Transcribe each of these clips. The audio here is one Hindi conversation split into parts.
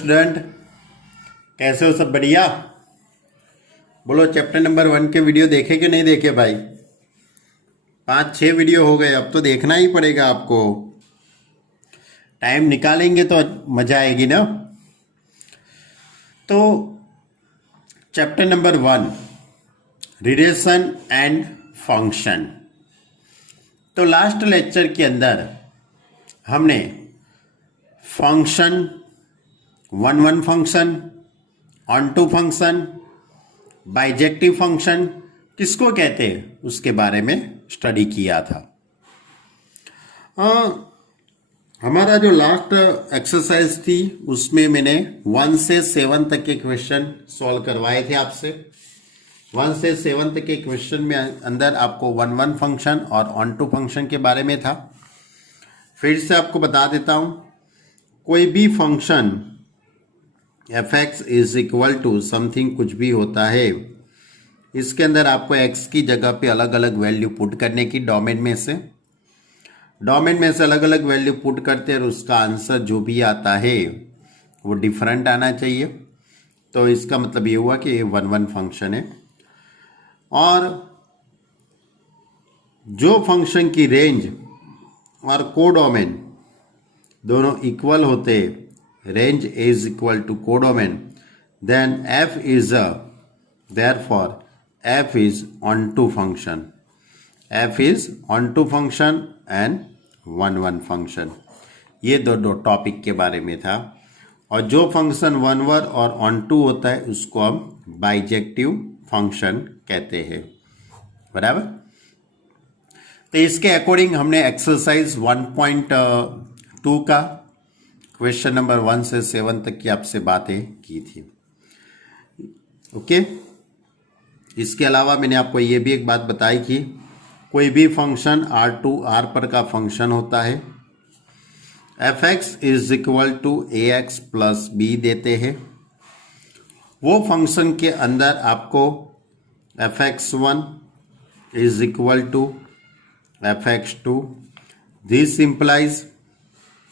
स्टूडेंट, कैसे हो? सब बढ़िया? बोलो, चैप्टर नंबर 1 के वीडियो देखे कि नहीं देखे भाई? 5-6 वीडियो हो गए, अब तो देखना ही पड़ेगा आपको। टाइम निकालेंगे तो मजा आएगी ना। तो chapter number 1, relation and function. तो लास्ट लेक्चर के अंदर हमने function, one function, onto function, bijective function किसको कहते हैं उसके बारे में स्टडी किया था। हमारा जो लास्ट एक्सरसाइज थी उसमें मैंने 1 से 7 तक के क्वेश्चन सॉल्व करवाए थे आपसे। 1 से 7 तक के क्वेश्चन में अंदर आपको वन फंक्शन और ऑन टू फंक्शन के बारे में था। फिर से आपको बता देता हूं, कोई भी function f(x) is equal to something, कुछ भी होता है, इसके अंदर आपको x की जगह पे अलग अलग वैल्यू पुट करने की डोमेन में से अलग अलग वैल्यू पुट करते हैं और उसका आंसर जो भी आता है वो डिफरेंट आना चाहिए। तो इसका मतलब ये हुआ कि ये वन फंक्शन है। और जो फंक्शन की रेंज और कोडोमेन दोनों इक्वल होते, range is equal to codomain, then f is therefore f is onto function. f is onto function and one function. ये दो टॉपिक के बारे में था। और जो फंक्शन वन और ऑन टू होता है उसको हम बाइजेक्टिव फंक्शन कहते हैं, बराबर। तो इसके अकॉर्डिंग हमने एक्सरसाइज 1.2 का क्वेश्चन नंबर 1 से 7 तक की आपसे बातें की थी। ओके। इसके अलावा मैंने आपको ये भी एक बात बताई कि कोई भी फंक्शन R पर का फंक्शन होता है, f(x) is equal to ax plus b देते हैं। वो फंक्शन के अंदर आपको f(x1) is equal to f(x2), this implies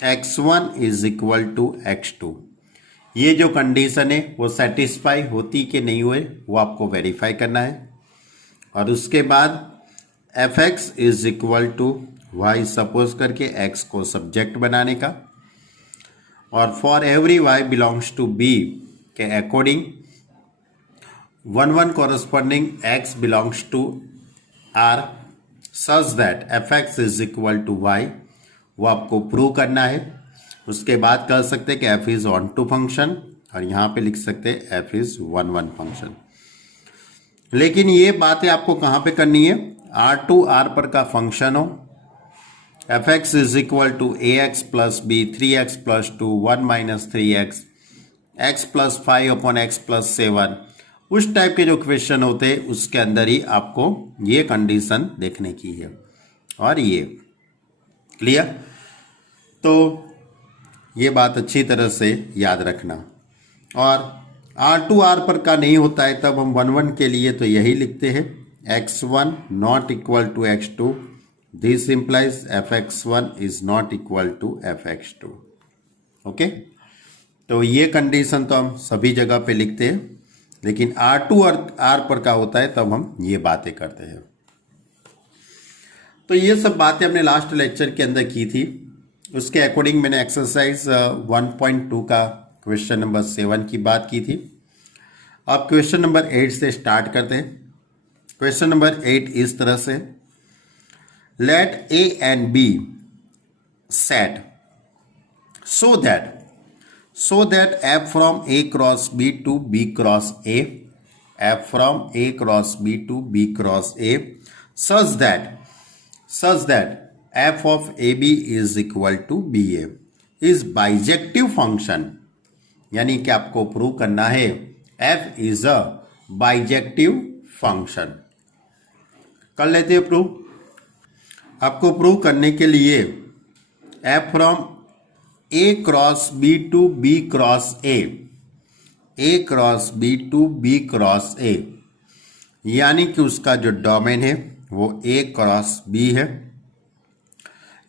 x1 is equal to x2। ये जो कंडीशन है वो सेटिस्फाई होती कि नहीं हुए वो आपको वेरीफाई करना है। और उसके बाद f(x) is equal to y suppose करके x को सब्जेक्ट बनाने का, और for every y belongs to b के according one corresponding x belongs to r such that f(x) is equal to y, वो आपको प्रूव करना है। उसके बाद कर सकते हैं कि f is onto function, और यहाँ पे लिख सकते हैं f इज वन फंक्शन। लेकिन ये बातें आपको कहाँ पे करनी है? R पर का फंक्शन हो, f(x) is equal to ax plus b, 3x plus 2, 1 minus 3x, x plus 5 upon x plus 7, उस टाइप के जो क्वेश्चन होते हैं उसके अंदर ही आपको ये कंडीशन देखने की है। और ये क्लियर? तो ये बात अच्छी तरह से याद रखना। और R पर का नहीं होता है तब हम वन के लिए तो यही लिखते हैं, x1 not equal to x2, this implies f(x1) is not equal to f(x2). Okay. तो ये कंडीशन तो हम सभी जगह पे लिखते हैं, लेकिन R पर का होता है तब हम ये बातें करते हैं। तो ये सब बातें हमने लास्ट लेक्चर के अंदर की थी। उसके अकॉर्डिंग मैंने एक्सरसाइज 1.2 का क्वेश्चन नंबर 7 की बात की थी। अब क्वेश्चन नंबर 8 से स्टार्ट करते हैं। क्वेश्चन नंबर 8 इस तरह से, late a and b set so that f from a cross b to b cross a, f from a cross b to b cross a, such that f of ab is equal to ba is bijective function। यानी कि आपको प्रूव करना है f is a bijective function। कर लेते हैं प्रूव। आपको प्रूव करने के लिए f from a cross b to b cross a cross b to b cross a, यानी कि उसका जो डोमेन है वो a क्रॉस b है,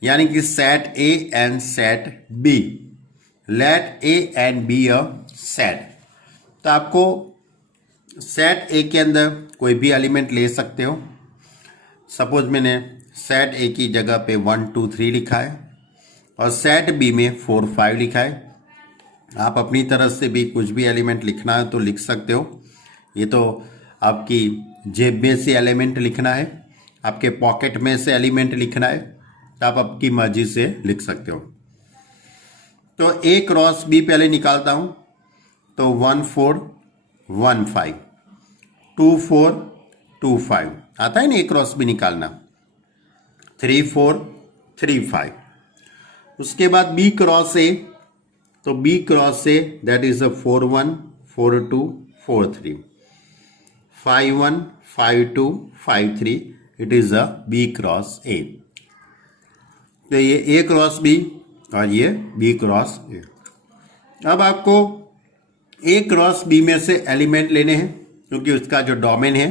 यानी कि set A and set B let A and B a set. तो आपको सेट ए के अंदर कोई भी एलिमेंट ले सकते हो। सपोज मैंने सेट ए की जगह पे 1 2 3 लिखा है और सेट बी में 4 5 लिखा है। आप अपनी तरफ से भी कुछ भी एलिमेंट लिखना है तो लिख सकते हो। ये तो आपकी जेब में से एलिमेंट लिखना है, आपके पॉकेट में से एलिमेंट लिखना है, तो आप आपकी मर्जी से लिख सकते हो। तो ए क्रॉस बी पहले निकालता हूं, तो 1 4 1 5 2 4 2 5 आता है ना ए क्रॉस बी निकालना। 3 4 3 5। उसके बाद बी क्रॉस ए, तो B cross A that is a 4 1 4 2 4 3 5 1 5 2 5 3, it is a B cross A. तो ये ए क्रॉस बी और ये बी क्रॉस ए। अब आपको ए क्रॉस बी में से एलिमेंट लेने हैं क्योंकि उसका जो डोमेन है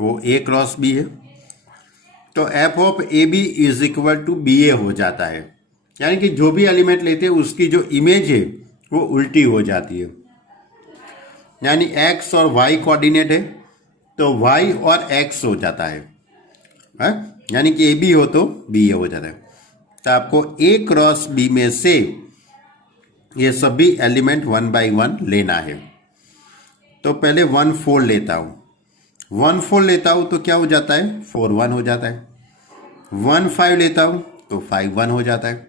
वो ए क्रॉस बी है। तो F of A B is equal to B A हो जाता है, यानी कि जो भी एलिमेंट लेते हैं उसकी जो इमेज है वो उल्टी हो जाती है। यानी एक्स और वाई कोऑर्डिनेट है तो वाई और एक्स हो जाता है, यानी कि ए बी हो तो बी ए हो जाता है। तो आपको ए क्रॉस बी में से ये सभी एलिमेंट 1 बाई 1 लेना है। तो पहले 1 4 लेता हूं, 1 4 लेता हूं तो क्या हो जाता है 4 1 हो जाता है। 1 5 लेता हूं तो 5 1 हो जाता है।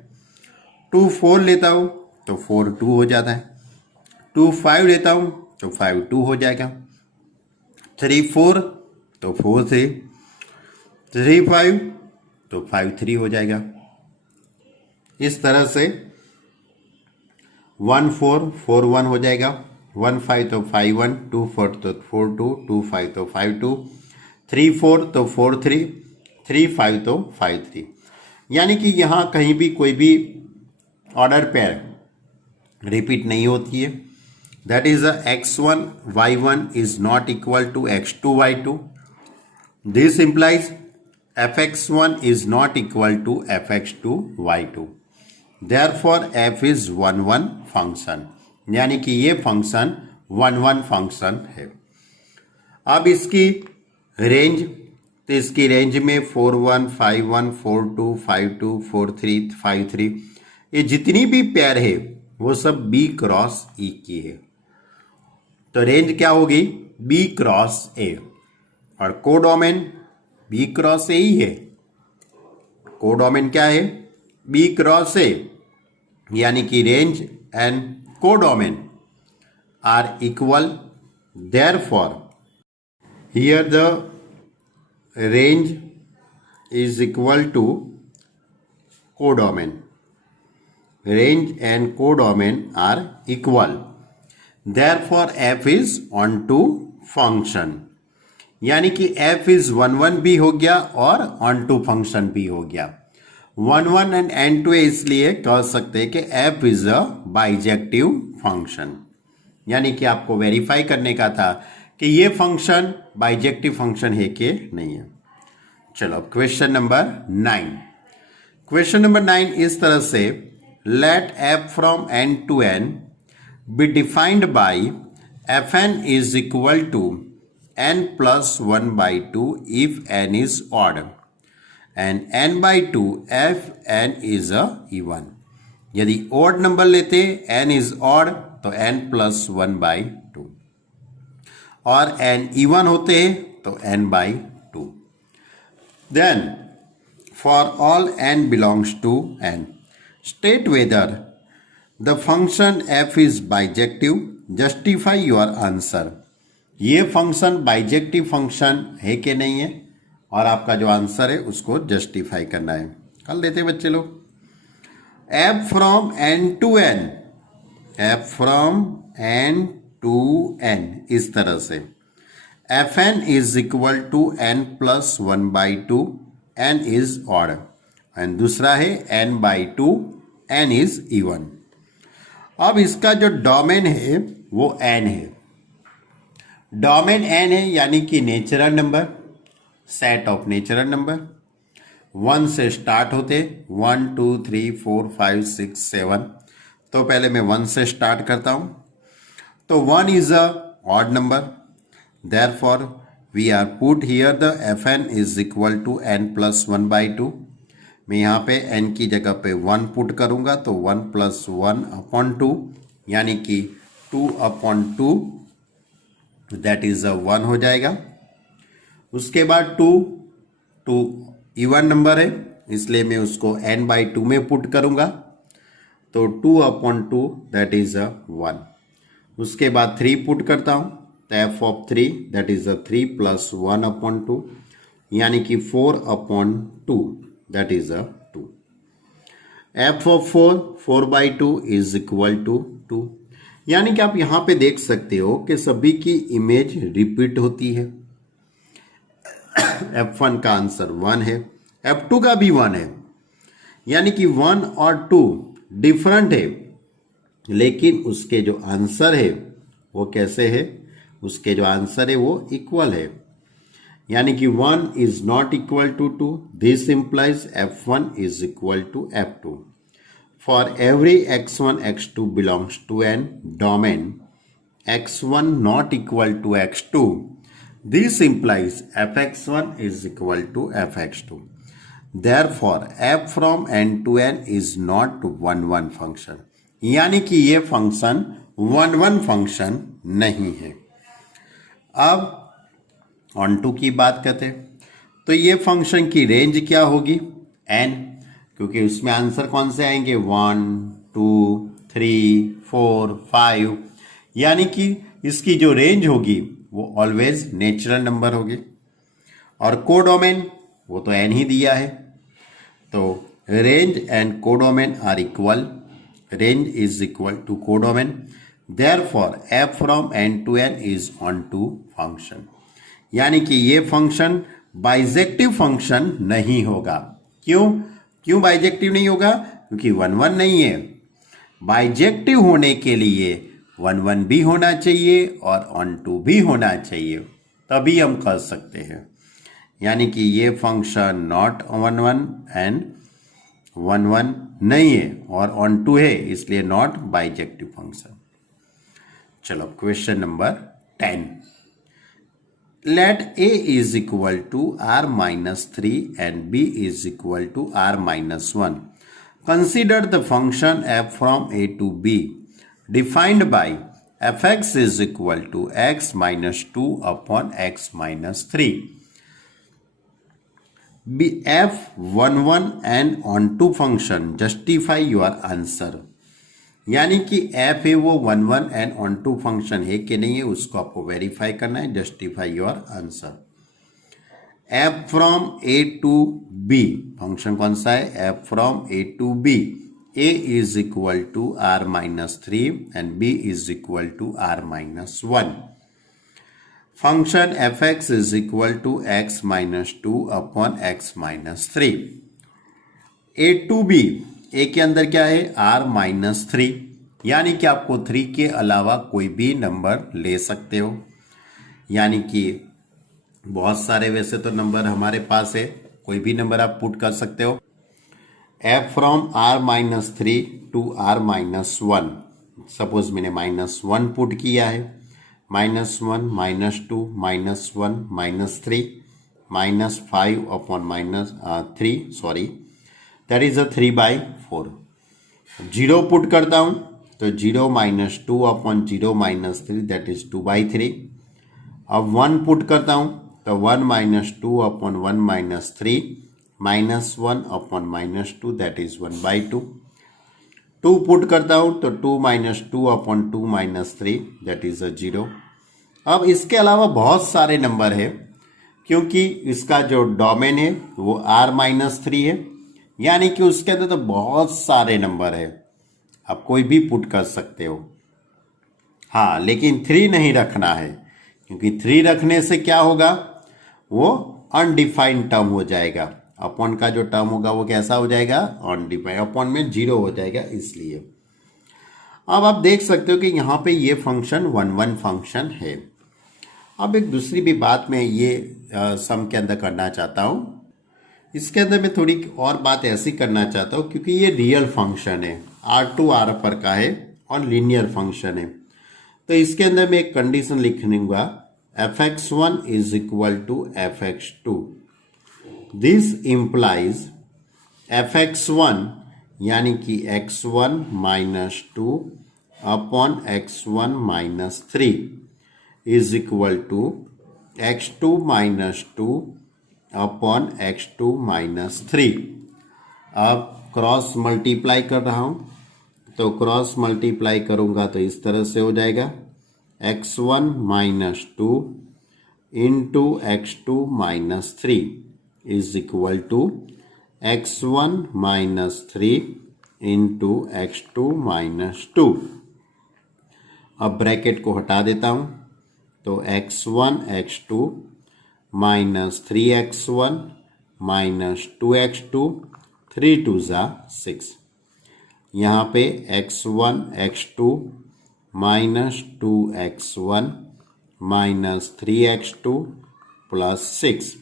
2 4 लेता हूं तो 4 2 हो जाता है। 2 5 लेता हूं तो 5 2 हो जाएगा। 3 4 तो 4 3, 3 5 तो 5 3 हो जाएगा। इस तरह से 1 4 4 1 हो जाएगा। 1 5 तो 5 1, 2 4 तो 4 2, 2 5 तो 5 2, 3 4 तो 4 3, 3 5 तो 5 3। यानी कि यहाँ कहीं भी कोई भी ऑर्डर पेयर रिपीट नहीं होती है। That is x1 y1 is not equal to x2 y2। This implies fx1 is not equal to fx2 y2। Therefore f is 1 1 function, यानी कि ये फंक्शन 1 1 फंक्शन है। अब इसकी रेंज, तो इसकी रेंज में 4 1 5 1 4 2 5 2 4 3 5 3, ये जितनी भी पेयर है वो सब बी क्रॉस ई की है। तो रेंज क्या होगी बी क्रॉस ए, और कोडोमेन बी क्रॉस ए ही है। कोडोमेन क्या है बी क्रॉस ए, यानी कि range and codomain are equal. Therefore here the range is equal to codomain. Range and codomain are equal. Therefore f is onto function, यानी कि f is 1 1 भी हो गया और onto function भी हो गया। 1 1 एंड n2 इसलिए कह सकते हैं कि f is a bijective function, यानी कि आपको वेरीफाई करने का था कि ये फंक्शन बाइजेक्टिव फंक्शन है कि नहीं है। चलो क्वेश्चन नंबर 9। क्वेश्चन नंबर 9 इस तरह से, let f from n to n be defined by fn is equal to n plus 1 by 2 if n is odd and n by 2 fn is a even. यदि ऑड नंबर लेते n इज ऑड तो n प्लस 1 बाई 2, और n इवन होते तो n by 2। Then for all n belongs to n, state whether the function f is bijective, justify your answer। ये फंक्शन बाइजेक्टिव फंक्शन है कि नहीं है, और आपका जो आंसर है उसको जस्टिफाई करना है। कर लेते हैं बच्चे लोग। f from n to n, f from n to n इस तरह से fn is equal to n plus 1 by 2, n is odd, and दूसरा है n by 2, n is even। अब इसका जो डोमेन है वो n है। डोमेन n है यानी कि natural number, set of natural number. 1 से स्टार्ट होते 1 2 3 4 5 6 7, तो पहले मैं 1 से स्टार्ट करता हूं। तो 1 is a odd number, therefore we are put here the fn is equal to n plus 1/2। मैं यहाँ पे n की जगह पे 1 पुट करूंगा तो 1 प्लस 1/2 यानी कि 2/2 दैट इज 1 हो जाएगा। उसके बाद 2 इवन नंबर है इसलिए मैं उसको n/2 में पुट करूंगा तो 2/2 दैट इज 1। उसके बाद 3 पुट करता हूं तो f of 3 that is 3 plus 1/2 यानी कि 4/2 that is 2। f of 4/2 is equal to 2। यानी कि आप यहां पे देख सकते हो कि सभी की इमेज रिपीट होती है। f1 का आंसर 1 है, f2 का भी 1 है, यानी कि 1 और 2 डिफरेंट है, लेकिन उसके जो आंसर है वो कैसे है, उसके जो आंसर है वो इक्वल है। यानी कि 1 is not equal to 2, this implies f1 is equal to f2। For every x1 x2 belongs to an domain x1 not equal to x2, this implies fx1 is equal to fx2. Therefore f from n to n is not 1 function, यानी कि ये फंक्शन 1 फंक्शन नहीं है। अब ऑन टू की बात करते हैं तो ये फंक्शन की रेंज क्या होगी, n, क्योंकि उसमें आंसर कौन से आएंगे 1 2 3 4 5, यानी कि इसकी जो रेंज होगी वो ऑलवेज नेचुरल नंबर होगी। और कोडोमेन वो तो n ही दिया है, तो range and codomain are equal, range is equal to codomain, therefore f from n to n is onto function. यानी कि ये फंक्शन बाइजेक्टिव फंक्शन नहीं होगा। क्यों बाइजेक्टिव नहीं होगा, क्योंकि 1 नहीं है। बाइजेक्टिव होने के लिए 1 भी होना चाहिए और ऑन टू भी होना चाहिए, तभी हम कर सकते हैं। यानी कि ये फंक्शन नॉट 1 एंड 1 नहीं है और ऑन टू है, इसलिए नॉट बाइजेक्टिव फंक्शन। चलो question number 10। Let a is equal to r minus 3 and b is equal to r minus 1. Consider the function f from a to b defined by fx is equal to x minus 2 upon x minus 3. Be f1 and onto function justify your answer. यानी कि f है वो 1 एंड ऑन टू फंक्शन है कि नहीं है, उसको आपको वेरीफाई करना है, justify your answer. f from a to b function कौन सा है, f from a to b, a is equal to r minus 3 and b is equal to r minus 1। Function fx is equal to x minus 2 upon x minus 3। a to b, A के अंदर क्या है r माइनस 3, यानी कि आपको 3 के अलावा कोई भी नंबर ले सकते हो। यानी कि बहुत सारे वैसे तो नंबर हमारे पास है, कोई भी नंबर आप पुट कर सकते हो। f from r minus 3 to r minus 1, suppose मैंने -1 पुट किया है, -1 -2 -1 -3 -5 upon -3 sorry that is 3/4। 0 put करता हूं तो 0 -2 अपॉन 0 -3 दैट इज 2/3। अब 1 पुट करता हूं तो 1 -2 upon 1 -3 -1 upon -2 that is 1/2। 2 put करता हूं तो 2 -2 अपॉन 2 -3 दैट इज 0। अब इसके अलावा बहुत सारे नंबर है, क्योंकि इसका जो डोमेन है वो r-3 है, यानी कि उसके अंदर तो बहुत सारे नंबर है, आप कोई भी पुट कर सकते हो। हाँ, लेकिन 3 नहीं रखना है, क्योंकि 3 रखने से क्या होगा, वो अनडिफाइंड टर्म हो जाएगा। अपॉन का जो टर्म होगा वो कैसा हो जाएगा, अनडिफाइंड, अपॉन में 0 हो जाएगा, इसलिए। अब आप देख सकते हो कि यहाँ पे ये फंक्शन 1 फंक्शन है। अब एक दूसरी भी बात मैं ये सम के अंदर करना चाहता हूँ। इसके अंदर मैं थोड़ी और बात ऐसी करना चाहता हूँ, क्योंकि ये रियल फंक्शन है। R2 R पर का है और लीनियर फंक्शन है। तो इसके अंदर मैं एक कंडीशन लिखूंगा, fx1 is equal to fx2। This implies fx1 यानी कि x1 minus 2 upon x1 minus 3 is equal to x2 minus 2 upon x2 minus 3। अब क्रॉस मल्टीप्लाई कर रहा हूं, तो क्रॉस मल्टीप्लाई करूंगा तो इस तरह से हो जाएगा, x1 minus 2 into x2 minus 3 is equal to x1 minus 3 into x2 minus 2। अब ब्रैकेट को हटा देता हूं, तो x1 x2 minus 3x1 minus 2x2 3 2 ज़ा 6। यहाँ पे x1 x2 minus 2x1 minus 3x2 plus 6।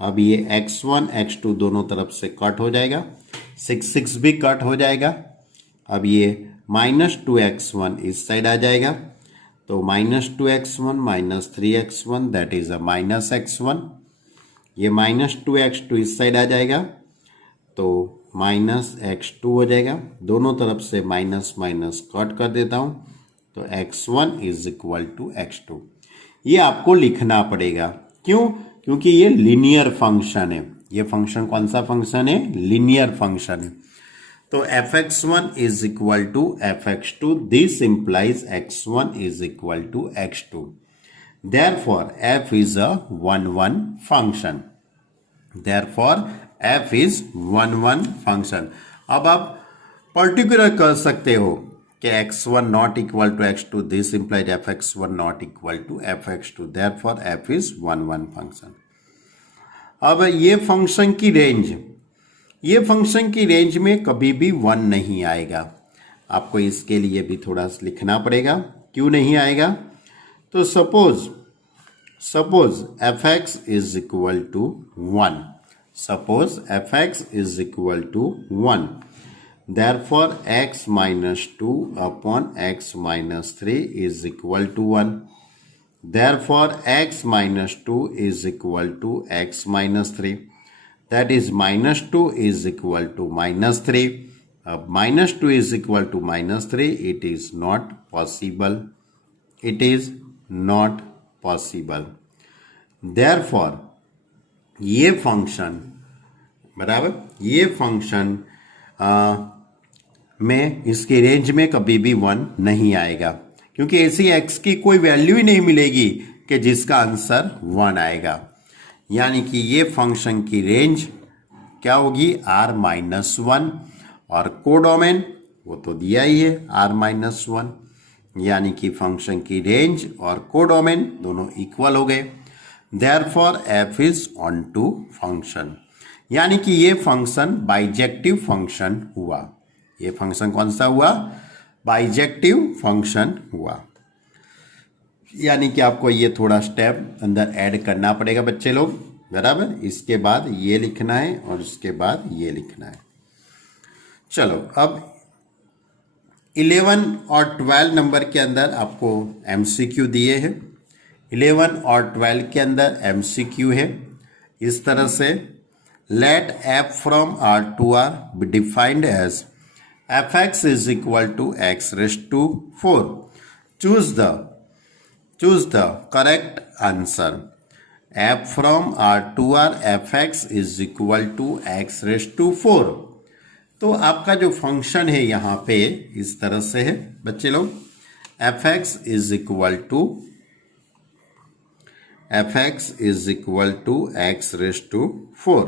अब ये x1 x2 दोनों तरफ से कट हो जाएगा, 6 6 भी कट हो जाएगा। अब ये माइनस 2x1 इस साइड आ जाएगा, तो minus 2x1 minus 3x1 that is a minus x1। ये माइनस 2x2 इस साइड आ जाएगा, तो माइनस x2 हो जाएगा। दोनों तरफ से माइनस माइनस कट कर देता हूं, तो x1 is equal to x2। ये आपको लिखना पड़ेगा, क्यों? क्योंकि ये लीनियर फंक्शन है। ये फंक्शन कौन सा फंक्शन है? लीनियर फंक्शन है। तो fx1 is equal to fx2, this implies x1 is equal to x2। Therefore f is a 1 function. Therefore f is 1 function. अब आप पर्टिकुलर कर सकते हो कि x1 not equal to x2, this implies fx1 not equal to fx2, therefore f is 1 function. अब ये फंक्शन की रेंज में कभी भी 1 नहीं आएगा। आपको इसके लिए भी थोड़ा सा लिखना पड़ेगा, क्यों नहीं आएगा? तो suppose fx is equal to 1, suppose fx is equal to 1, therefore x minus 2 upon x minus 3 is equal to 1, therefore x minus 2 is equal to x minus 3, that is minus 2 is equal to minus 3. Minus 2 is equal to minus 3, it is not possible, it is not possible. Therefore ये फंक्शन बराबर, ये फंक्शन में इसकी रेंज में कभी भी 1 नहीं आएगा, क्योंकि ऐसी x की कोई वैल्यू ही नहीं मिलेगी कि जिसका आंसर 1 आएगा। यानी कि ये फंक्शन की रेंज क्या होगी? r-1, और कोडोमेन वो तो दिया ही है r-1, यानी कि फंक्शन की रेंज और कोडोमेन दोनों इक्वल हो गए। Therefore f is onto function, यानी कि ये फंक्शन बाइजेक्टिव फंक्शन हुआ। ये फंक्शन कौन सा हुआ? बाइजेक्टिव फंक्शन हुआ। यानी कि आपको ये थोड़ा स्टेप अंदर ऐड करना पड़ेगा बच्चे लोग, बराबर। इसके बाद ये लिखना है और इसके बाद ये लिखना है। चलो, अब 11 और 12 नंबर के अंदर आपको MCQ दिए हैं। 11 और 12 के अंदर MCQ है इस तरह से, let f from R to R be defined as fx is equal to x raised to 4. Choose the correct answer. f from R to R fx is equal to x raised to 4. तो आपका जो फंक्शन है यहाँ पे इस तरह से है बच्चे लोग, fx is equal to x raised to 4,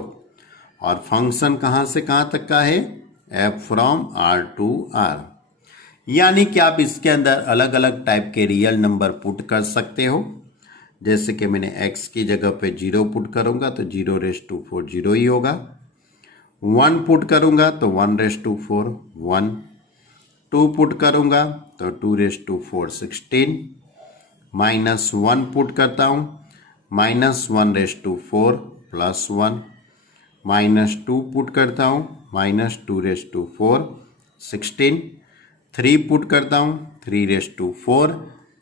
और फंक्शन कहाँ से कहाँ तक का है? f from R to R। यानी कि आप इसके अंदर अलग अलग टाइप के रियल नंबर पुट कर सकते हो। जैसे कि मैंने x की जगह पे 0 पुट करूंगा तो 0 रेस टू 4 0 ही होगा। 1 पुट करूंगा तो 1 रेस टू 4 1, 2 पुट करूंगा तो 2 रेस टू 4 16, माइनस 1 पुट करता हूं, माइनस 1 रेस टू 4 प्लस 1, माइनस 2 पुट करता हूं, माइनस 2 रेस टू 4 16, 3 पुट करता हूँ, 3⁴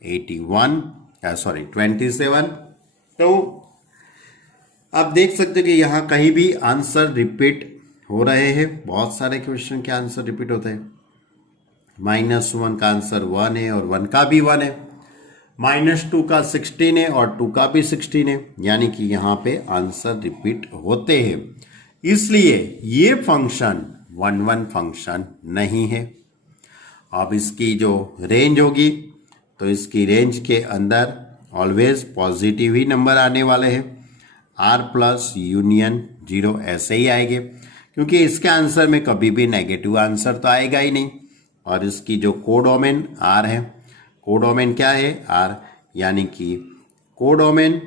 81 27। तो आप देख सकते हो कि यहाँ कहीं भी आंसर रिपीट हो रहे हैं। बहुत सारे क्वेश्चन के आंसर रिपीट होते हैं। -1 का आंसर 1 है और 1 का भी 1 है। -2 का 16 है और 2 का भी 16 है, यानी कि यहाँ पे आंसर रिपीट होते हैं। इसलिए ये फंक्शन 1-1 फंक्शन नहीं है। अब इसकी जो रेंज होगी तो इसकी रेंज के अंदर ऑलवेज पॉजिटिव ही नंबर आने वाले हैं। R प्लस यूनियन 0 ऐसे ही आएंगे, क्योंकि इसके आंसर में कभी भी नेगेटिव आंसर तो आएगा ही नहीं। और इसकी जो कोडोमेन R है, कोडोमेन क्या है? R, यानी कि कोडोमेन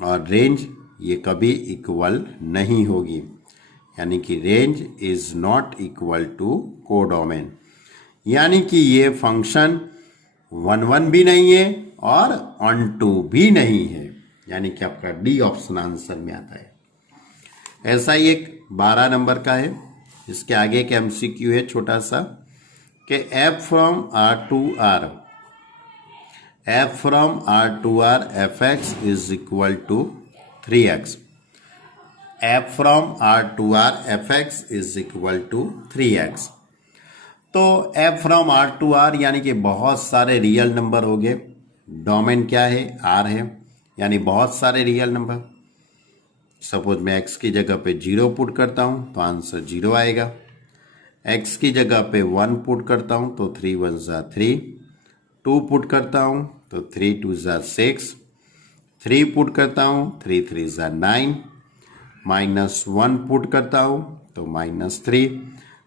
और रेंज ये कभी इक्वल नहीं होगी, यानी कि range is not equal to codomain, यानी कि ये फंक्शन 1-1 भी नहीं है और ऑन टू भी नहीं है, यानी कि आपका डी ऑप्शन आंसर में आता है। ऐसा ही एक 12 नंबर का है, इसके आगे के MCQ है छोटा सा कि f from R to R fx is equal to 3x। f from R to R fx is equal to 3x। तो f from R to R यानी कि बहुत सारे रियल नंबर हो गए। डोमेन क्या है? R है, यानी बहुत सारे रियल नंबर। सपोज मैं x की जगह पे 0 पुट करता हूँ तो आंसर 0 आएगा। x की जगह पे 1 पुट करता हूँ तो 3 1 3, 2 पुट करता हूँ तो 3 2 6, 3 पुट करता हूँ 3 3 9, -1 पुट करता हूँ तो -3,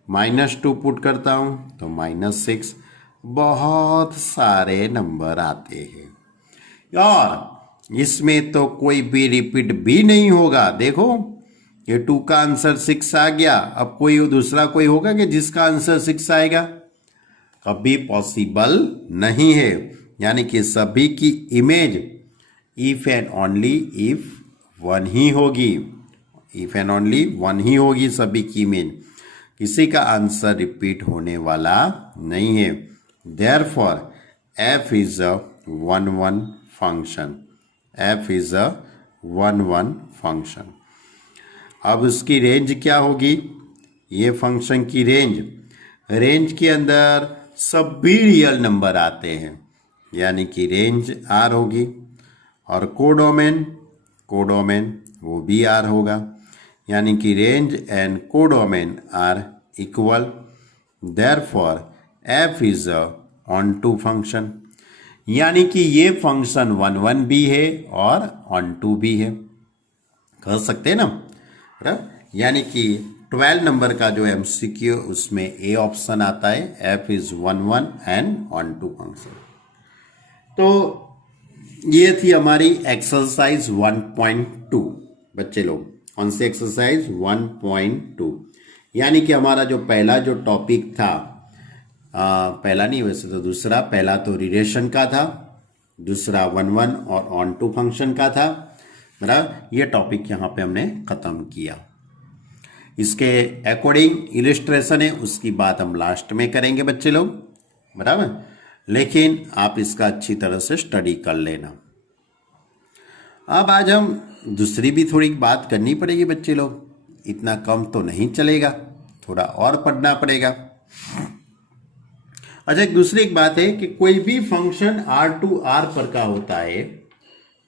-2 पुट करता हूँ तो -6। बहुत सारे नंबर आते हैं और इसमें तो कोई भी रिपीट भी नहीं होगा। देखो ये 2 का आंसर 6 आ गया, अब कोई दूसरा कोई होगा कि जिसका आंसर 6 आएगा? कभी पॉसिबल नहीं है, यानी कि सभी की image if and only if 1 ही होगी, इफ एंड ओनली 1 ही होगी सभी की इमेज। किसी का आंसर रिपीट होने वाला नहीं है। Therefore f is a 1-1 function, f is a 1-1 function. अब उसकी रेंज क्या होगी? ये फंक्शन की रेंज के अंदर सभी रियल नंबर आते हैं, यानी कि रेंज R होगी। और कोडोमेन वो भी R होगा, यानी कि range and codomain are equal. Therefore f is a onto function, यानी कि ये फंक्शन 1-1 भी है और ऑन टू भी है, कह सकते हैं ना। यानी कि 12 नंबर का जो MCQ उसमें ए ऑप्शन आता है, f is 1-1 and onto function. तो ये थी हमारी एक्सरसाइज 1.2। बच्चे लोग कौन सी एक्सरसाइज? 1.2, यानी कि हमारा जो पहला जो टॉपिक था, पहला नहीं वैसे तो दूसरा, पहला तो रिलेशन का था, दूसरा 1-1 और ऑन टू फंक्शन का था, बराबर। ये टॉपिक यहाँ पे हमने खत्म किया। इसके अकॉर्डिंग इलिस्ट्रेशन है, उसकी बात हम लास्ट में करेंगे बच्चे लोग, बराबर। लेकिन आप इसका अच्छी तरह से स्टडी कर लेना। अब आज हम दूसरी भी थोड़ी बात करनी पड़ेगी बच्चे लोग, इतना कम तो नहीं चलेगा, थोड़ा और पढ़ना पड़ेगा। अच्छा, एक दूसरी एक बात है कि कोई भी फंक्शन R to R पर का होता है,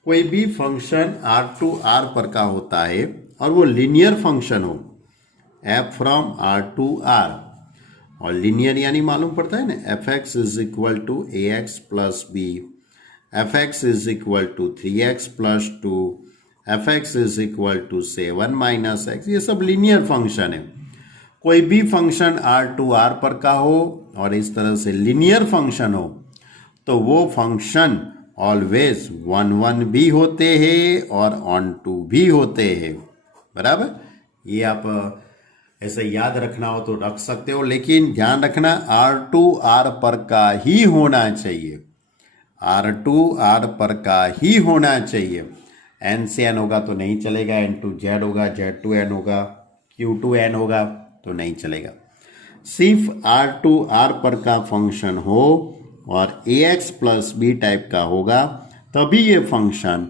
कोई भी फंक्शन R to R पर का होता है और वो लीनियर फंक्शन हो, f from R to R, और लीनियर यानी मालूम पड़ता है ना, fx is equal to ax plus b, fx is equal to 3x plus 2, fx is equal to 7 minus x, ये सब लीनियर फंक्शन है। कोई भी फंक्शन R to R पर का हो और इस तरह से लीनियर फंक्शन हो तो वो फंक्शन ऑलवेज 1-1 भी होते हैं और ऑन टू भी होते हैं, बराबर। ये आप ऐसे याद रखना हो तो रख सकते हो, लेकिन ध्यान रखना R to R पर का ही होना चाहिए, R to R पर का ही होना चाहिए। N से N होगा तो नहीं चलेगा, N to Z होगा, Z to N होगा, Q to N होगा तो नहीं चलेगा। सिर्फ आर टू आर पर का फंक्शन हो और ए एक्स प्लस बी टाइप का होगा तभी ये फंक्शन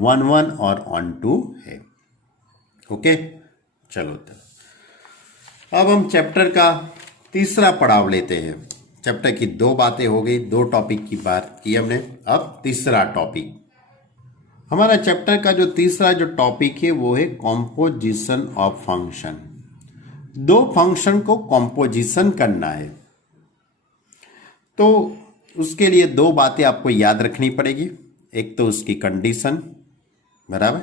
1 1 और ऑन टू है। ओके, चलो तो अब हम चैप्टर का तीसरा पड़ाव लेते हैं। चैप्टर की 2 बातें हो गई, 2 टॉपिक की बात की हमने। अब तीसरा टॉपिक, हमारा चैप्टर का जो तीसरा जो टॉपिक है वो है कॉम्पोजिशन ऑफ फंक्शन। 2 फंक्शन को कॉम्पोजिशन करना है तो उसके लिए 2 बातें आपको याद रखनी पड़ेगी। एक तो उसकी कंडीशन, बराबर,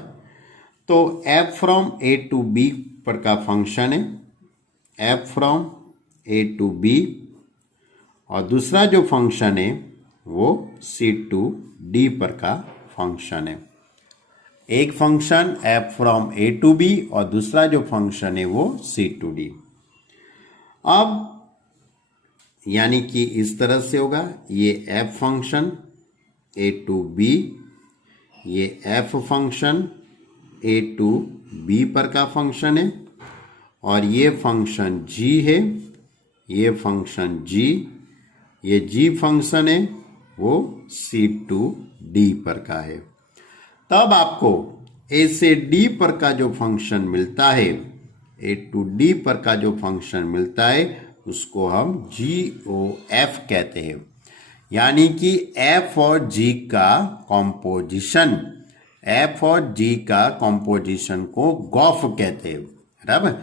तो f from a to b पर का फंक्शन है, f from a to b, और दूसरा जो फंक्शन है वो c टू d पर का फंक्शन है। एक function f from a to b और दूसरा जो फंक्शन है वो c टू d। अब यानी कि इस तरह से होगा, ये f function a to b, ये f function a to b पर का फंक्शन है, और ये फंक्शन g है, ये फंक्शन g, ये g फंक्शन है वो c टू d पर का है। तब आपको a से d पर का जो फंक्शन मिलता है, a टू d पर का जो फंक्शन मिलता है उसको हम GOF कहते हैं। यानी कि f और g का कॉम्पोजिशन, f और g का कॉम्पोजिशन को गॉफ कहते हैं, बराबर।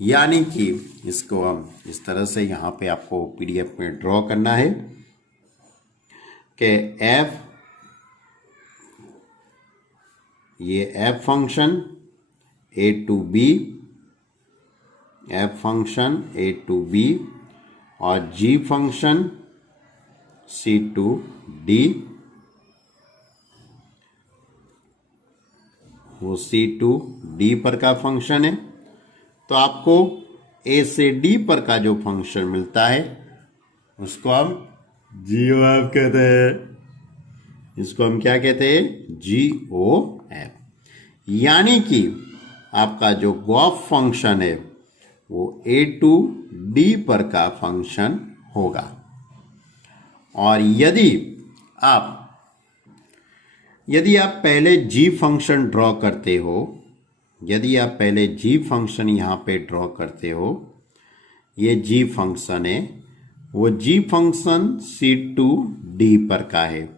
यानी कि इसको हम इस तरह से यहाँ पे आपको पीडीएफ में ड्रॉ करना है कि f, ये f function a to b, f function a to b और g function c to d, वो c टू d पर का फंक्शन है। तो आपको a से d पर का जो फंक्शन मिलता है उसको हम GOF कहते हैं। इसको हम क्या कहते हैं? GOF। यानी कि आपका जो गॉफ फंक्शन है वो a टू d पर का फंक्शन होगा। और यदि आप पहले g फंक्शन ड्रॉ करते हो, यदि आप पहले g फंक्शन यहाँ पे ड्रॉ करते हो, ये g फंक्शन है, वो g function c to d पर का है,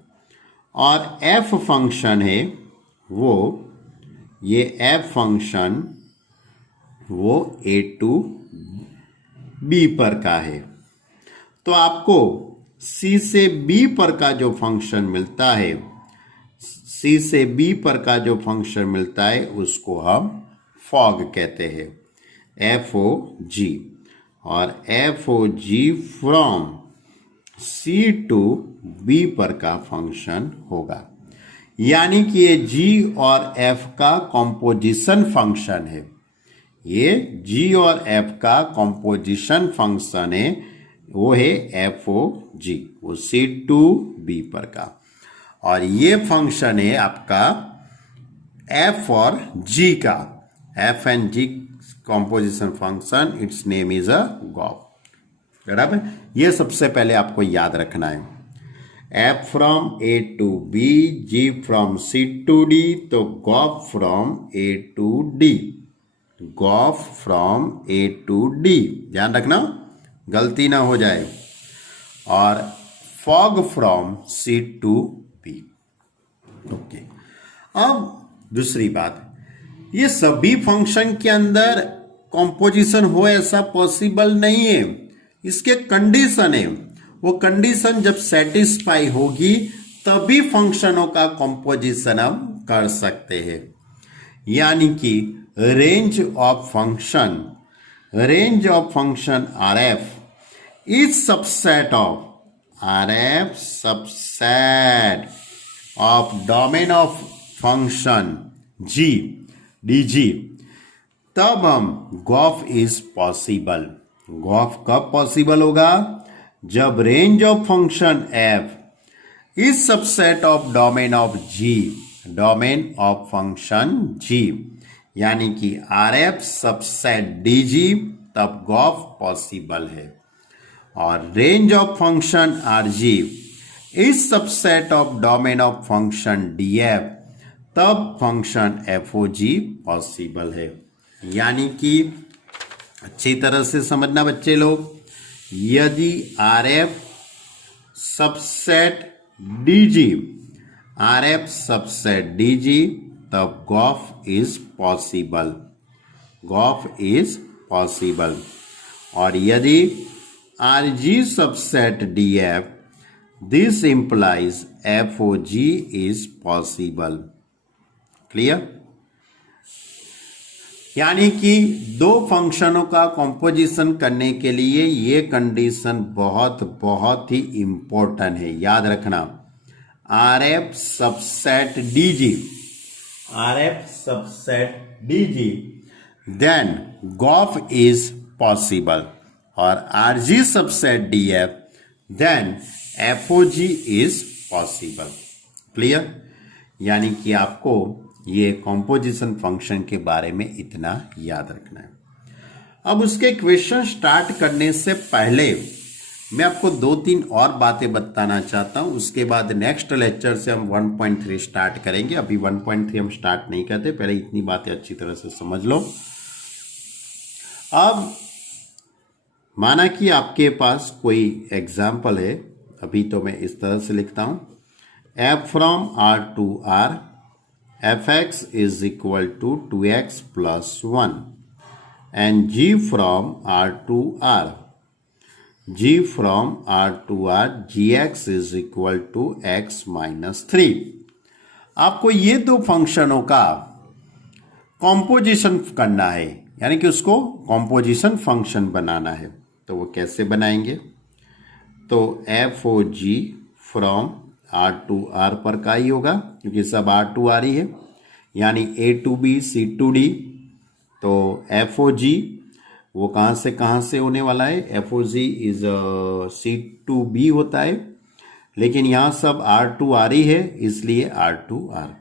और f फंक्शन है वो, ये f फंक्शन वो a टू b पर का है। तो आपको c से b पर का जो फंक्शन मिलता है, c से b पर का जो फंक्शन मिलता है उसको हम फॉग कहते हैं, FOG। और FOG from c to b पर का फंक्शन होगा। यानी कि ये g और f का कॉम्पोजिशन फंक्शन है, ये g और f का कॉम्पोजिशन फंक्शन है, वो है FOG, वो c टू b पर का। और ये फंक्शन है आपका f और g का, f and g composition function, its name is a gof, बराबर। ये सबसे पहले आपको याद रखना है, f from a to b, g from c to d, तो gof from a to d, gof from a to d, ध्यान रखना गलती ना हो जाए। और fog from c to b। Okay, अब दूसरी बात, ये सभी फंक्शन के अंदर कॉम्पोजिशन हो ऐसा पॉसिबल नहीं है, इसके कंडीशन है। वो कंडीशन जब सेटिस्फाई होगी तभी फंक्शनों का कॉम्पोजिशन हम कर सकते हैं। यानी कि range of function RF is subset of RF subset of domain of function G DG, तब हम गॉफ इज पॉसिबल। गॉफ कब पॉसिबल होगा? जब range of function f is subset of domain of G, domain of function G, यानी कि RF सबसेट DG, तब गॉफ पॉसिबल है। और range of function R ji is subset of domain of function D F, तब function F O G possible है। यानी कि अच्छी तरह से समझना बच्चे लोग, यदि R F subset D G, R F subset D G, तब G O F is possible, G O F is possible. और यदि R G subset D F, this implies F O G is possible. Clear? यानी कि दो फंक्शनों का कॉम्पोजिशन करने के लिए ये कंडीशन बहुत बहुत ही इंपॉर्टेंट है, याद रखना। R F subset D G, R F subset D G, then G O F is possible. और R G subset D F, then F O G is possible. Clear? यानी कि आपको ये कॉम्पोजिशन फंक्शन के बारे में इतना याद रखना है। अब उसके क्वेश्चन स्टार्ट करने से पहले मैं आपको 2-3 और बातें बताना चाहता हूं। उसके बाद नेक्स्ट लेक्चर से हम 1.3 स्टार्ट करेंगे। अभी 1.3 हम स्टार्ट नहीं करते, पहले इतनी बातें अच्छी तरह से समझ लो। अब माना कि आपके पास कोई एग्जाम्पल है, अभी तो मैं इस तरह से लिखता हूं, f from r to r fx is equal to 2x plus 1 and g from r to r, g from r to r gx is equal to x minus 3। आपको ये दो फंक्शनों का कॉम्पोजिशन करना है, यानी कि उसको कॉम्पोजिशन फंक्शन बनाना है। तो वो कैसे बनाएंगे? तो F O G from R to R पर का ही होगा, क्योंकि सब आर टू आर ही है, यानी A to B C to D. तो एफ ओ जी वो कहाँ से होने वाला है? F O G is C to B होता है, लेकिन यहाँ सब आर टू आर ही है, इसलिए R to R.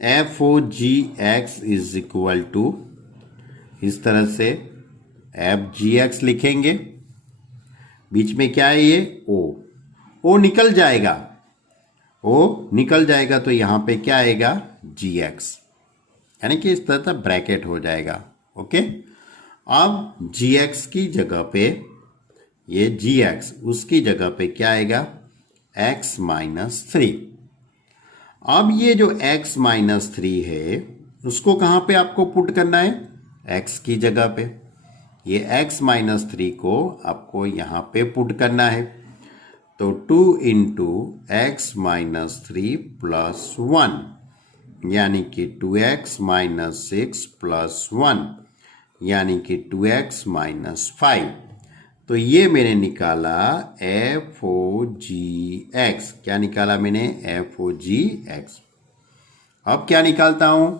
F O G X is equal to, इस तरह से एफ जी एक्स लिखेंगे, बीच में क्या है ये? ओ निकल जाएगा, ओ निकल जाएगा, तो यहां पे क्या आएगा? जी एक्स, यानी कि इस तरह का ब्रैकेट हो जाएगा। ओके, अब जी एक्स की जगह पे ये जी एक्स, उसकी जगह पे क्या आएगा? X minus 3। अब ये जो x माइनस 3 है, उसको कहां पे आपको पुट करना है? x की जगह पे। ये x माइनस 3 को आपको यहां पे पुट करना है। तो 2 इंटू एक्स माइनस 3 प्लस 1, यानी कि 2x माइनस 6 प्लस 1, यानी कि 2x माइनस 5। तो ये मैंने निकाला एफ ओ जी एक्स। क्या निकाला मैंने? F O G X. अब क्या निकालता हूं?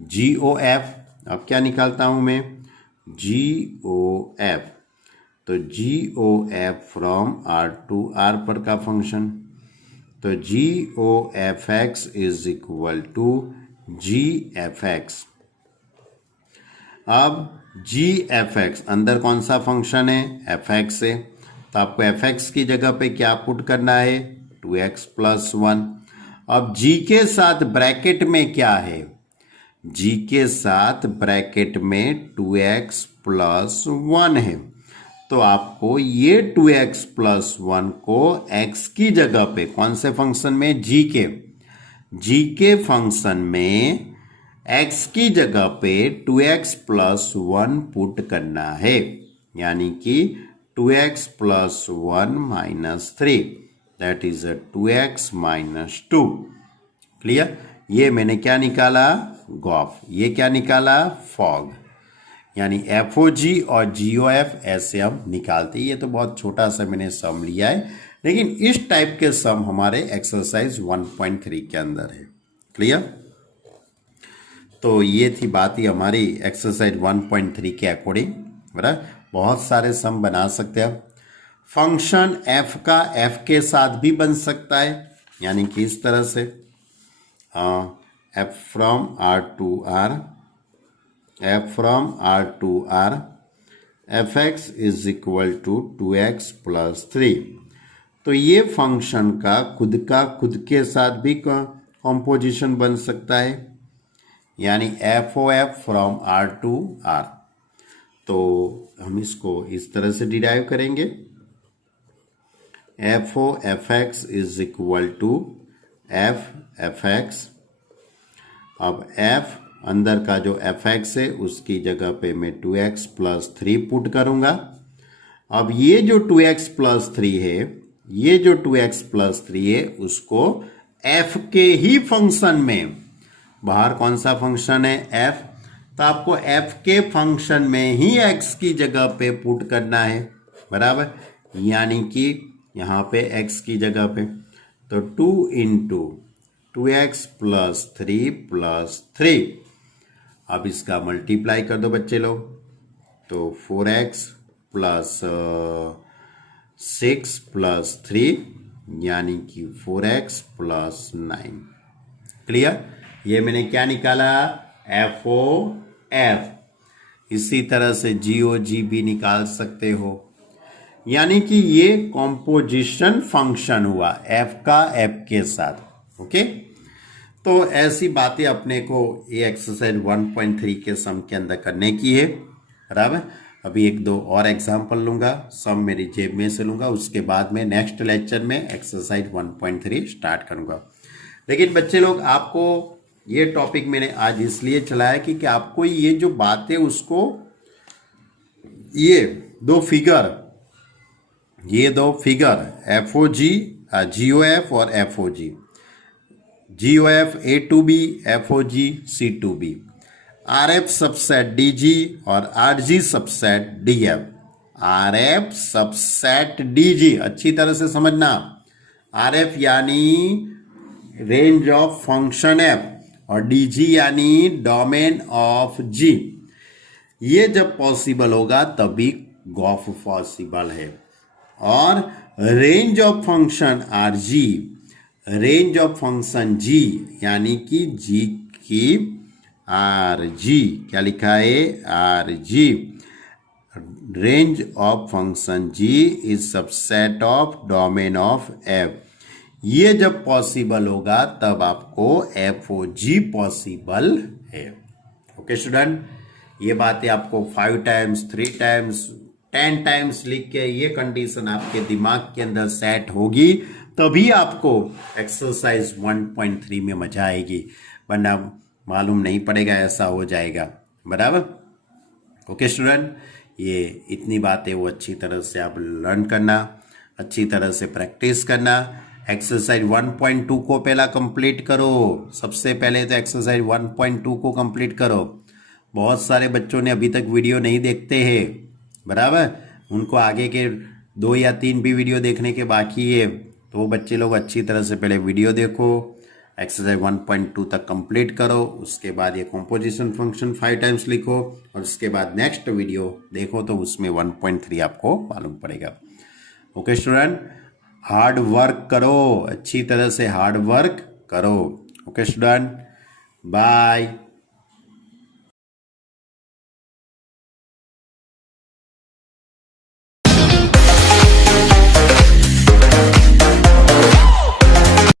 G O F. अब क्या निकालता हूं मैं? G O F. तो G O F from R to R पर का फंक्शन, तो G O F X is equal to G F X. अब जी एफ एक्स अंदर कौन सा फंक्शन है? एफ एक्स है, तो आपको एफ एक्स की जगह पे क्या पुट करना है? 2x plus 1। अब जी के साथ ब्रैकेट में क्या है? जी के साथ ब्रैकेट में 2x प्लस 1 है, तो आपको ये 2x प्लस 1 को x की जगह पे, कौन से फंक्शन में? जी के फंक्शन में x की जगह पे 2x प्लस 1 पुट करना है, यानी कि 2x plus 1 minus 3, that is 2x minus 2। Clear? ये मैंने क्या निकाला? गॉफ। ये क्या निकाला? फॉग। यानी एफ ओ जी और जी ओ एफ ऐसे हम निकालते हैं। ये तो बहुत छोटा सा मैंने सम लिया है, लेकिन इस टाइप के सम हमारे एक्सरसाइज 1.3 के अंदर है। क्लियर? तो ये थी बात ही हमारी एक्सरसाइज 1.3 के अकॉर्डिंग, बराबर। बहुत सारे सम बना सकते हैं। फंक्शन एफ का एफ के साथ भी बन सकता है, यानी कि इस तरह से F from R to R, F from R to R F X is equal to 2x plus 3। तो ये फंक्शन का खुद के साथ भी कॉम्पोजिशन बन सकता है, यानी F O F from R to R. तो हम इसको इस तरह से डिराइव करेंगे, F O F X is equal to F X. अब एफ अंदर का जो एफ एक्स है उसकी जगह पे मैं 2x प्लस 3 पुट करूंगा। अब ये जो 2x प्लस 3 है, ये जो 2x प्लस 3 है उसको f के ही फंक्शन में, बाहर कौन सा फंक्शन है f, तो आपको f के फंक्शन में ही x की जगह पे पुट करना है, बराबर। यानी कि यहाँ पे x की जगह पे, तो 2 इंटू 2x प्लस 3 प्लस 3। अब इसका मल्टीप्लाई कर दो बच्चे लोग, तो 4x प्लस 6 प्लस 3 यानी कि 4x प्लस 9। क्लियर? ये मैंने क्या निकाला, एफ ओ एफ। इसी तरह से जी ओ जी भी निकाल सकते हो, यानी कि ये कॉम्पोजिशन फंक्शन हुआ एफ का एफ के साथ। ओके, तो ऐसी बातें अपने को ये एक्सरसाइज 1.3 के सम के अंदर करने की है, बराबर। अभी एक दो और एग्जाम्पल लूंगा, सम मेरी जेब में से लूंगा, उसके बाद में नेक्स्ट लेक्चर में एक्सरसाइज 1.3 स्टार्ट करूंगा। लेकिन बच्चे लोग, आपको ये टॉपिक मैंने आज इसलिए चलाया कि आपको ये जो बातें उसको, ये दो figure F O G, G O F और F O G, G O F A to B, F O G C to B, R F subset D G और R G subset D F. R F subset D G अच्छी तरह से समझना, आर एफ यानी रेंज ऑफ फंक्शन एफ और डी जी यानी डोमेन ऑफ जी। ये जब पॉसिबल होगा तभी गॉफ पॉसिबल है। और range of function R G, range of function G यानी कि जी की आर जी, क्या लिखा है, R G. Range of function G is subset of domain of F. ये जब पॉसिबल होगा तब आपको एफ ओ जी पॉसिबल है। ओके स्टूडेंट, ये बातें आपको 5 टाइम्स 3 टाइम्स 10 टाइम्स लिख के ये कंडीशन आपके दिमाग के अंदर सेट होगी, तभी आपको एक्सरसाइज 1.3 में मजा आएगी, वरना मालूम नहीं पड़ेगा, ऐसा हो जाएगा, बराबर। ओके स्टूडेंट, ये इतनी बातें वो अच्छी तरह से आप लर्न करना, अच्छी तरह से प्रैक्टिस करना। एक्सरसाइज 1.2 को पहला कंप्लीट करो, सबसे पहले तो एक्सरसाइज 1.2 को कंप्लीट करो। बहुत सारे बच्चों ने अभी तक वीडियो नहीं देखते हैं, बराबर, उनको आगे के 2 या 3 भी वीडियो देखने के बाकी है, तो वो बच्चे लोग अच्छी तरह से पहले वीडियो देखो, एक्सरसाइज 1.2 तक कंप्लीट करो, उसके बाद ये कॉम्पोजिशन फंक्शन 5 टाइम्स लिखो और उसके बाद नेक्स्ट वीडियो देखो, तो उसमें 1.3 आपको मालूम पड़ेगा। ओके स्टूडेंट, हार्ड वर्क करो, अच्छी तरह से हार्ड वर्क करो। Okay student, bye.